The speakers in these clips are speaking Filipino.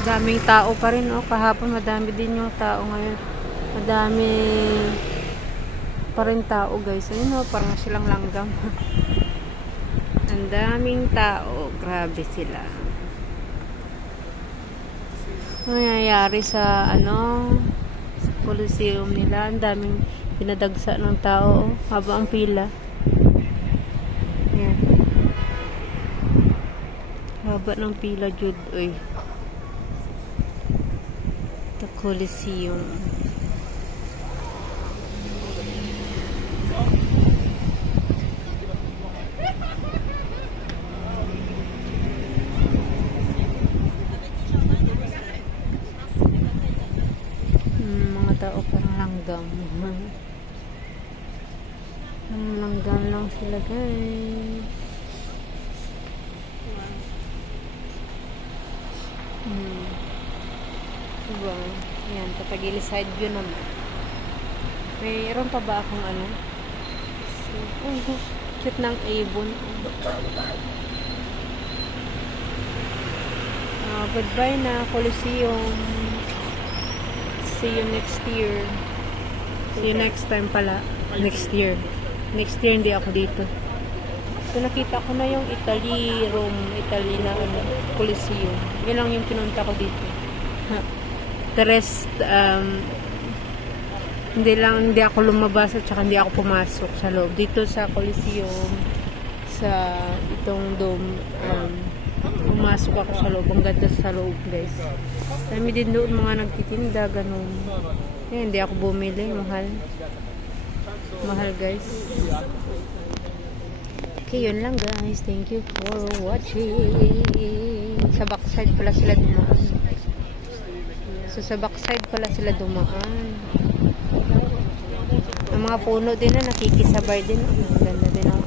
Daming tao pa rin, oh. Kahapon madami din yung tao ngayon. Madami pa rin tao, guys. Ayun, oh, parang silang langgam. Ang daming tao. Grabe sila. Nangyayari sa sa Coliseum nila. Ang daming pinadagsa ng tao, oh. Haba ang pila. Yan. Haba ng pila, Jude. Uy. The Coliseum. Mga tao parang langgam. Langgam lang sila, guys. Diba? Yan, tatagili side view naman. Mayroon pa ba akong cute ng ibon. Goodbye na, Coliseum. See you next year. See you next time pala. Next year. Next year hindi ako dito. So nakita ko na yung Italy na Coliseum. Yun lang yung pinunta ko dito. The rest, hindi ako lumabas at saka hindi ako pumasok sa loob. Dito sa Coliseum, sa itong dome, pumasok ako sa loob. Ang ganda sa loob, guys. Dami din doon mga nagtitinda, ganun. Hindi ako bumili. Mahal, guys. Okay, yun lang, guys. Thank you for watching. Sa backside pala sila dumaan. So, sa backside pala sila dumaan. Ang mga puno din na nakikisabay din. Ang ganda din ang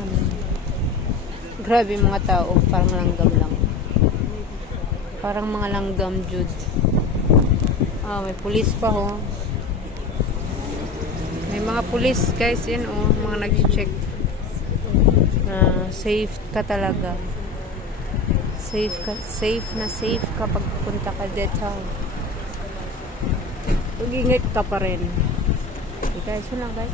Grabe mga tao. Parang langgam lang. Parang mga langgam, Jude. May pulis pa, ho. May mga pulis, guys. Yan, mga nag-check. Safe ka talaga. Safe ka pag punta ka dito. Mag-ingat ka pa rin. Okay, guys, yun lang, guys.